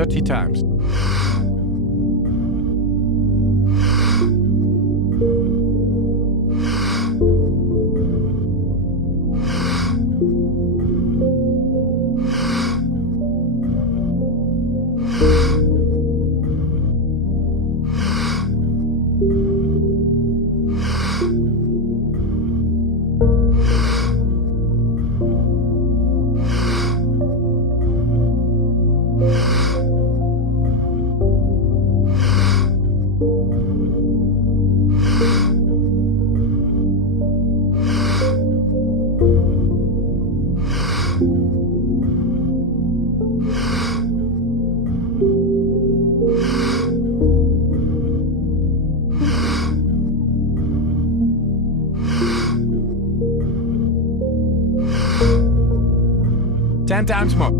30 times. Ten times more.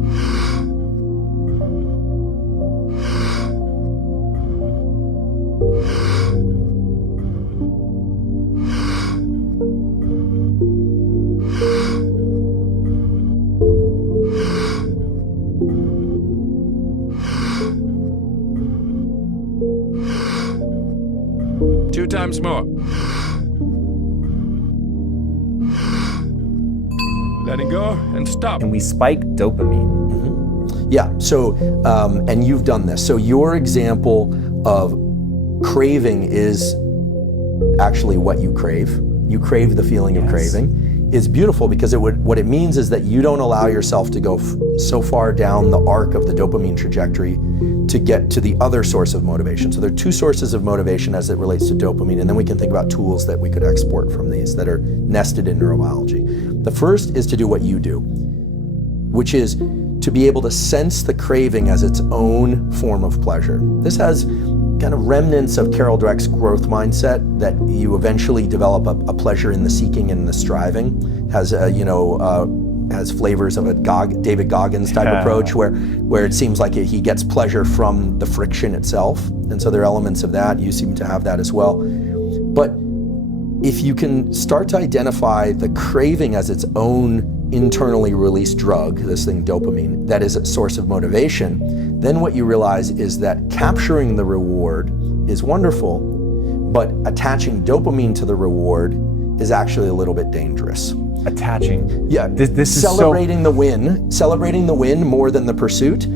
Two times more. Letting go and stop. And we spike dopamine. Yeah, so, and you've done this. So your example of craving is actually what you crave. You crave the feeling of craving. Is beautiful because what it means is that you don't allow yourself to go so far down the arc of the dopamine trajectory to get to the other source of motivation. So there are two sources of motivation as it relates to dopamine, and then we can think about tools that we could export from these that are nested in neurobiology. The first is to do what you do, which is to be able to sense the craving as its own form of pleasure. This has kind of remnants of Carol Dweck's growth mindset, that you eventually develop a pleasure in the seeking and the striving. Has has flavors of a David Goggins type approach where it seems like he gets pleasure from the friction itself. And so there are elements of that. You seem to have that as well. But if you can start to identify the craving as its own internally released drug, this thing dopamine, that is a source of motivation, then what you realize is that capturing the reward is wonderful, but attaching dopamine to the reward is actually a little bit dangerous. Attaching. Yeah, this is celebrating the win more than the pursuit,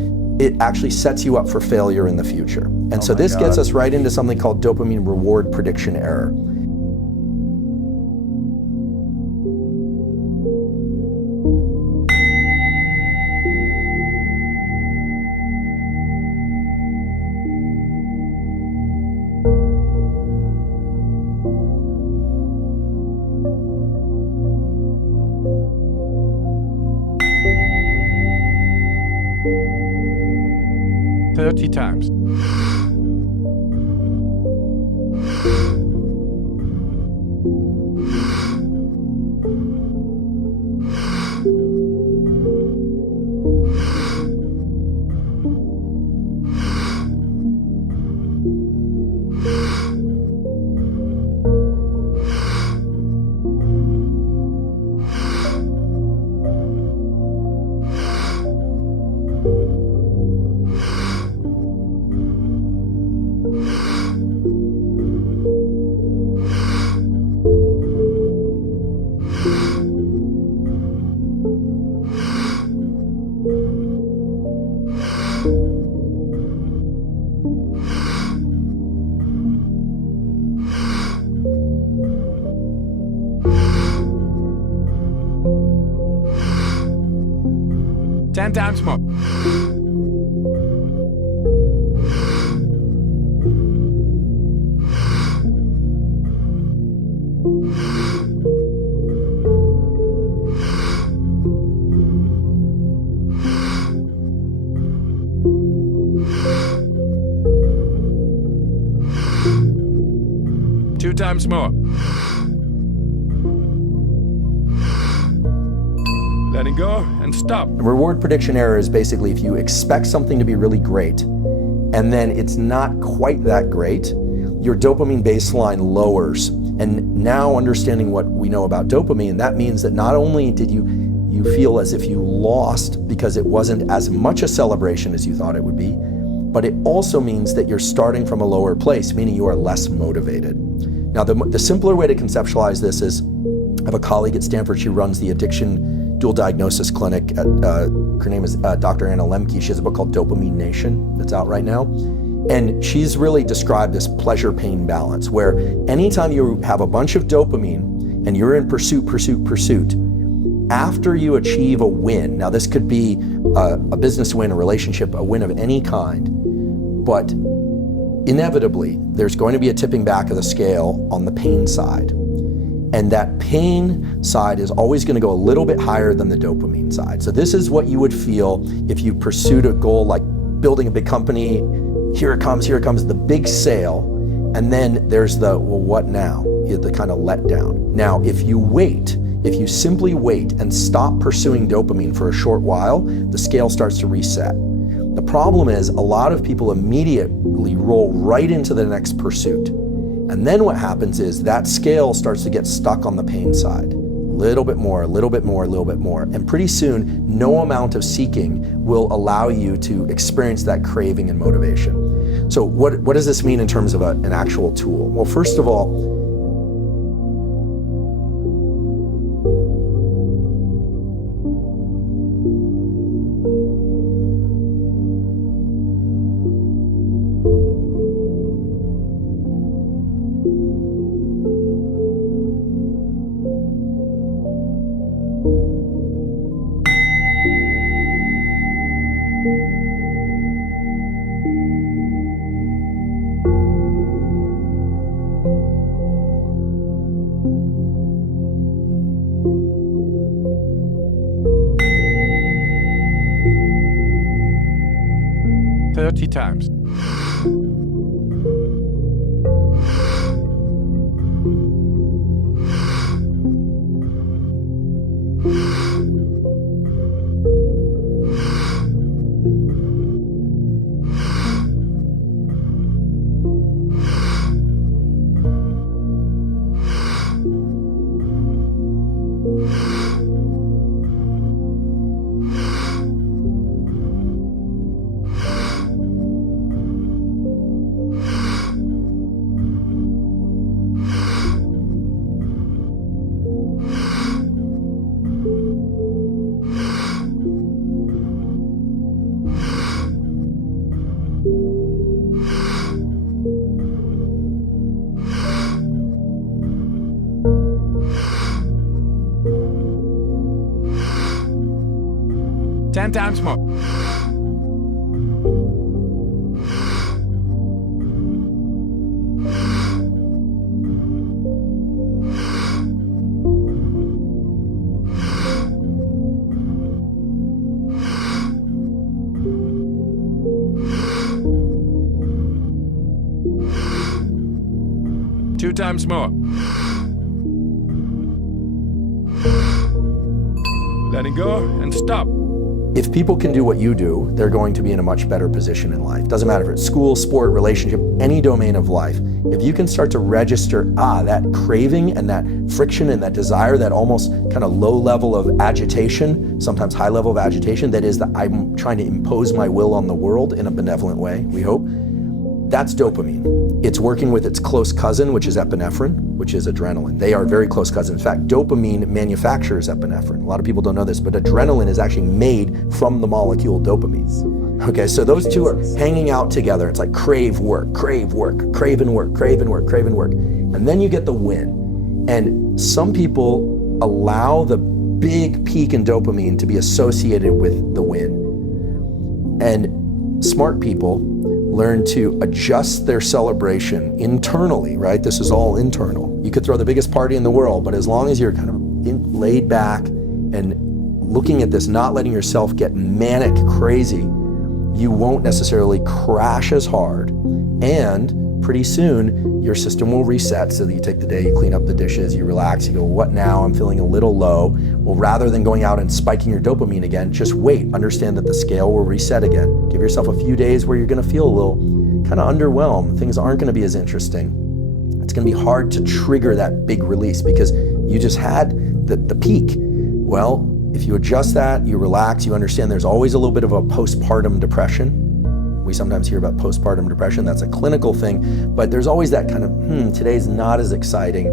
it actually sets you up for failure in the future. And so this gets us right into something called dopamine reward prediction error. Thirty times. Ten times more. Two times more. Letting go and stop. Reward prediction error is basically if you expect something to be really great and then it's not quite that great, your dopamine baseline lowers. And now understanding what we know about dopamine, that means that not only did you You feel as if you lost because it wasn't as much a celebration as you thought it would be, but it also means that you're starting from a lower place, meaning you are less motivated. Now, the simpler way to conceptualize this is, I have a colleague at Stanford, she runs the addiction dual diagnosis clinic. Her name is Dr. Anna Lemke. She has a book called Dopamine Nation that's out right now. And she's really described this pleasure-pain balance, where anytime you have a bunch of dopamine and you're in pursuit, after you achieve a win, now this could be a business win, a relationship, a win of any kind, but inevitably there's going to be a tipping back of the scale on the pain side. And that pain side is always going to go a little bit higher than the dopamine side. So this is what you would feel if you pursued a goal like building a big company. Here it comes, the big sale. And then there's the, well, what now? The kind of letdown. Now, if you simply wait and stop pursuing dopamine for a short while, the scale starts to reset. The problem is a lot of people immediately roll right into the next pursuit. And then what happens is that scale starts to get stuck on the pain side. A little bit more. And pretty soon, no amount of seeking will allow you to experience that craving and motivation. So what does this mean in terms of an actual tool? Well, first of all, times. Ten times more. Two times more. Letting go and stop. If people can do what you do, they're going to be in a much better position in life. Doesn't matter if it's school, sport, relationship, any domain of life. If you can start to register, that craving and that friction and that desire, that almost kind of low level of agitation, sometimes high level of agitation, that is that I'm trying to impose my will on the world in a benevolent way, we hope. That's dopamine. It's working with its close cousin, which is epinephrine, which is adrenaline. They are very close cousins. In fact, dopamine manufactures epinephrine. A lot of people don't know this, but adrenaline is actually made from the molecule dopamine. Okay, so those two are hanging out together. It's like crave work, crave and work. And then you get the win. And some people allow the big peak in dopamine to be associated with the win. And smart people learn to adjust their celebration internally, right? This is all internal. You could throw the biggest party in the world, but as long as you're kind of laid back and looking at this, not letting yourself get manic crazy, you won't necessarily crash as hard. And pretty soon, your system will reset so that you take the day, you clean up the dishes, you relax, you go, what now? I'm feeling a little low. Well, rather than going out and spiking your dopamine again, just wait. Understand that the scale will reset again. Give yourself a few days where you're gonna feel a little kind of underwhelmed. Things aren't gonna be as interesting. It's gonna be hard to trigger that big release because you just had the peak. Well, If you adjust that, you relax, you understand there's always a little bit of a postpartum depression. We sometimes hear about postpartum depression. That's a clinical thing, but there's always that kind of, today's not as exciting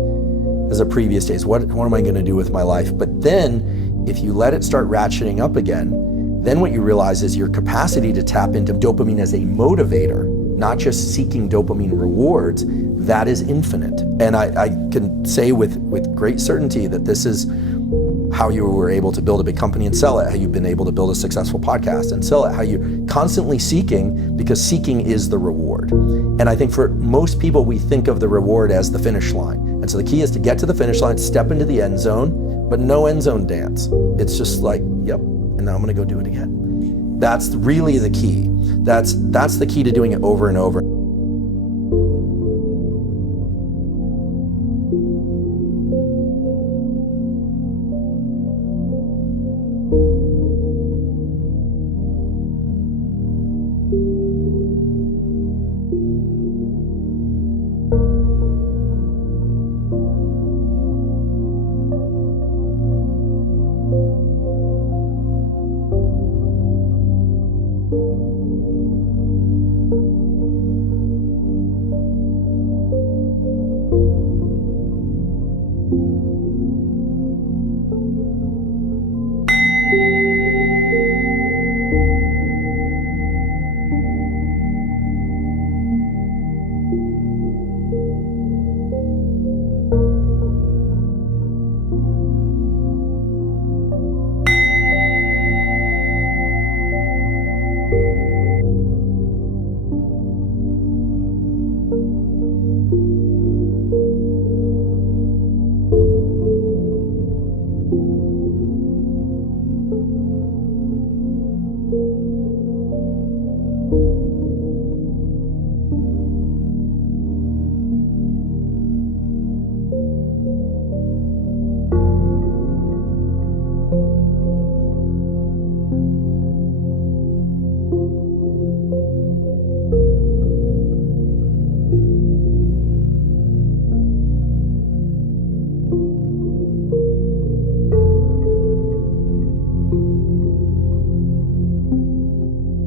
as the previous days. What am I gonna do with my life? But then, if you let it start ratcheting up again, then what you realize is your capacity to tap into dopamine as a motivator, not just seeking dopamine rewards, that is infinite. And I can say with great certainty that this is how you were able to build a big company and sell it, how you've been able to build a successful podcast and sell it, how you're constantly seeking, because seeking is the reward. And I think for most people, we think of the reward as the finish line. And so the key is to get to the finish line, step into the end zone, but no end zone dance. It's just like, yep, and now I'm gonna go do it again. That's really the key. That's the key to doing it over and over.